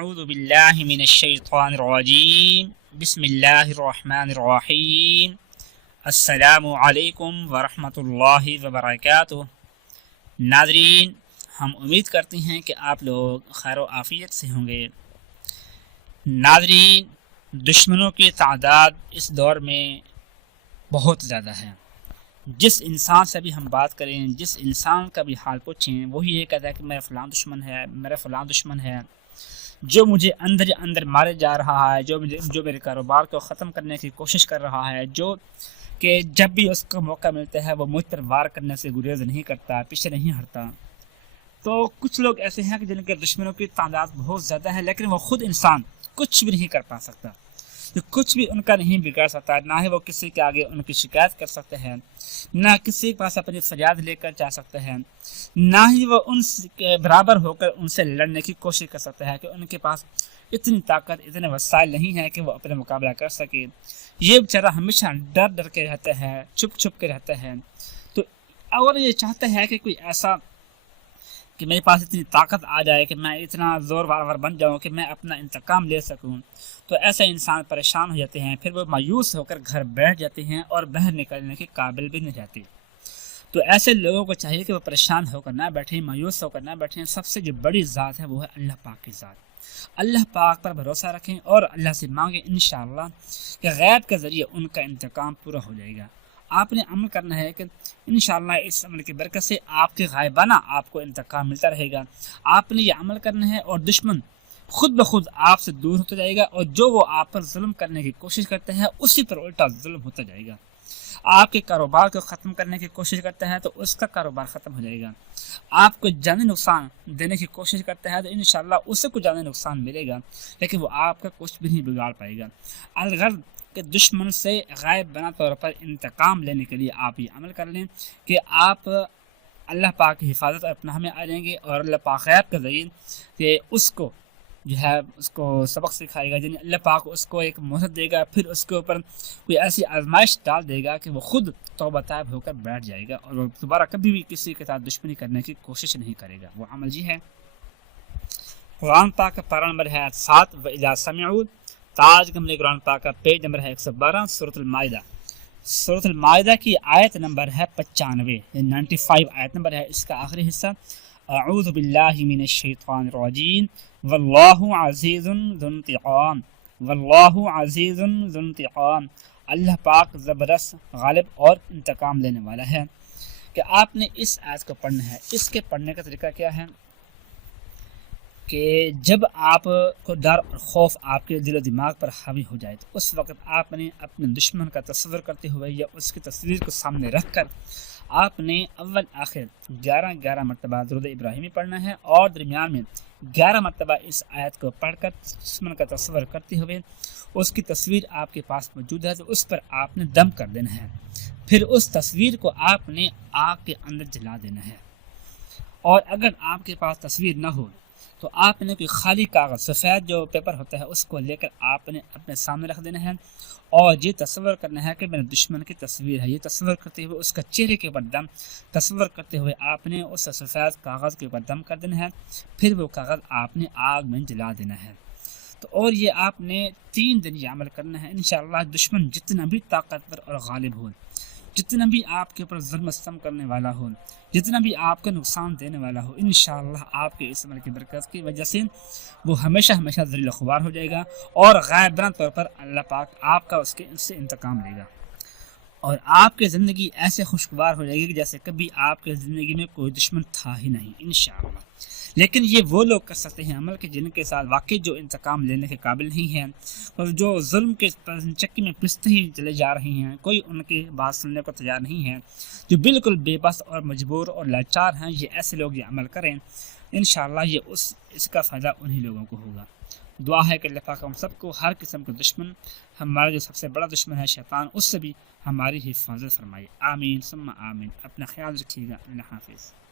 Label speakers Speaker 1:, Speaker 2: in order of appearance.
Speaker 1: अऊज़बिल्लिमिनशैतानरजीम बिस्मिल्लाहिर्रहमानिर्रहीम अस्सलामु अलैकुम वरहमतुल्लाहि वबरकातुहू नाजरीन हम उम्मीद करते हैं कि आप लोग खैर आफ़ियत से होंगे नाजरीन दुश्मनों की तादाद इस दौर में बहुत ज़्यादा है जिस इंसान से भी हम बात करें जिस इंसान का भी हाल पूछें वही ये कहता है कि मेरा फ़लाँ दुश्मन है मेरा फ़लाँ दुश्मन है जो मुझे अंदर अंदर मारे जा रहा है, जो मुझे, जो मेरे कारोबार को ख़त्म करने की कोशिश कर रहा है, जो कि जब भी उसको मौका मिलता है, वो मुझ पर वार करने से गुरेज नहीं करता, पीछे नहीं हटता। तो कुछ लोग ऐसे हैं कि जिनके दुश्मनों की तादाद बहुत ज़्यादा है, लेकिन वो ख़ुद इंसान कुछ भी नहीं कर पा सकता। तो कुछ भी उनका नहीं बिगाड़ सकता, ना ही वो किसी के आगे उनकी शिकायत कर सकते हैं, ना किसी के पास अपनी फरियाद लेकर जा सकते हैं, ना ही वो उन बराबर होकर उनसे लड़ने की कोशिश कर सकते हैं कि उनके पास इतनी ताकत, इतने वसाइल नहीं है कि वो अपने मुकाबला कर सके। ये बेचारा हमेशा डर डर के रहते हैं छुप छुप के रहते हैं। तो अगर ये चाहते हैं कि कोई ऐसा कि मेरे पास इतनी ताकत आ जाए कि मैं इतना ज़ोर वार बन जाऊँ कि मैं अपना इंतकाम ले सकूँ। तो ऐसे इंसान परेशान हो जाते हैं, फिर वो मायूस होकर घर बैठ जाते हैं और बाहर निकलने के काबिल भी नहीं जाते तो ऐसे लोगों को चाहिए कि वो परेशान होकर ना बैठें, मायूस होकर ना बैठें। सबसे जो बड़ी ज़ात है वो है अल्लाह पाक की ज़ात। अल्लाह पाक पर भरोसा रखें और अल्लाह से मांगें इन कि गैब के ज़रिए उनका इंतकाम पूरा हो जाएगा। आपने अमल करना है कि इन इस अमल की बरकत से आपके गायबाना आपको इंतकाम मिलता रहेगा। आपने ये अमल करना है और दुश्मन खुद ब खुद आपसे दूर होता जाएगा और जो वो आप पर जुल्म करने की कोशिश करते हैं, उसी पर उल्टा जुल्म होता जाएगा। आपके कारोबार को ख़त्म करने की कोशिश करता है तो उसका कारोबार ख़त्म हो जाएगा। आपको जानी नुकसान देने की कोशिश करता है तो इन उसे को ज़्यादा नुकसान मिलेगा, लेकिन वो आपका कुछ भी नहीं बिगाड़ पाएगा। अलगर के दुश्मन से गायब बना तौर पर इंतकाम लेने के लिए आप ये अमल कर लें कि आप अल्लाह पाक की हिफाजत और अपना हमें आ जाएँगे और अल्लाह पाक गैब के ज़रिए उसको जो है उसको सबक सिखाएगा जिन अल्लाह पाक उसको एक मोहत देगा, फिर उसके ऊपर कोई ऐसी आजमाइश डाल देगा कि वो खुद तोबा तायब होकर बैठ जाएगा और वो दोबारा कभी भी किसी के साथ दुश्मनी करने की कोशिश नहीं करेगा। वो अमल जी है। कुरान पाक का पारा नंबर है सात, व समय ताज गमले कुरान पाक का पेज नंबर है एक सौ बारह सूरतमायदा सूरतमायदा की आयत नंबर है पचानवे नाइन्टी फाइव आयत नंबर है। इसका आखिरी हिस्सा अऊज़बिल्लिमिनशैतानरजीम वल्लाहु अज़ीज़ुन वल्लाहु अज़ीज़ुन अल्लाह पाक ज़बरदस्त गालिब और इंतकाम लेने वाला है कि आपने इस आयत को पढ़ना है इसके पढ़ने का तरीका क्या है कि जब आप को डर और खौफ आपके दिल दिमाग पर हावी हो जाए तो उस वक्त आपने अपने दुश्मन का तस्वर करते हुए या उसकी तस्वीर को सामने रख कर आपने अव्वल, आखिर ग्यारह ग्यारह मरतबा दरुद इब्राहिमी पढ़ना है और दरमियान में ग्यारह मरतबा इस आयत को पढ़कर दुश्मन का तस्वर करते हुए उसकी तस्वीर आपके पास मौजूद है तो उस पर आपने दम कर देना है। फिर उस तस्वीर को आपने आग के अंदर जला देना है। और अगर आपके पास तस्वीर ना हो तो आपने कोई खाली कागज़, सफ़ेद जो पेपर होता है, उसको लेकर आपने अपने सामने रख देना है और ये तस्वर करना है कि मेरे दुश्मन की तस्वीर है। ये तस्वर करते हुए उसका चेहरे के ऊपर दम, तस्वर करते हुए आपने उस सफ़ेद कागज़ के ऊपर दम कर देना है, फिर वो कागज़ आपने आग में जला देना है। तो और ये आपने तीन दिन ये अमल करना है। इन दुश्मन जितना भी ताकतवर और गालिब हो जितना भी आपके ऊपर जुल्म स्तम करने वाला हो, जितना भी आपका नुकसान देने वाला हो इन आपके इस अमल की बरकत की वजह से वो हमेशा हमेशा जरिल खुबार हो जाएगा और गायबना तौर पर अल्लाह पाक आपका उसके, उससे इंतकाम लेगा। और आपकी ज़िंदगी ऐसे खुशगवार हो जाएगी कि जैसे कभी आपके ज़िंदगी में कोई दुश्मन था ही नहीं इन लेकिन ये वो लोग कर सकते हैं अमल के जिनके साथ वाकई जो इंतकाम लेने के काबिल नहीं हैं और जो जुल्म के चक्की में पिसते ही चले जा रहे हैं, कोई उनकी बात सुनने को तैयार नहीं है। जो बिल्कुल बेबस और मजबूर और लाचार हैं, ये ऐसे लोग ये अमल करें इन ये उस, इसका फ़ायदा उन्हीं लोगों को होगा। दुआ है कि लिफाक हम सबको, हर किस्म के दुश्मन, हमारा जो सबसे बड़ा दुश्मन है शैतान, उससे भी हमारी हिफाजत फरमाए। आमीन, सुम्मा आमीन। अपना ख्याल रखिएगा। अल्लाह हाफिज़।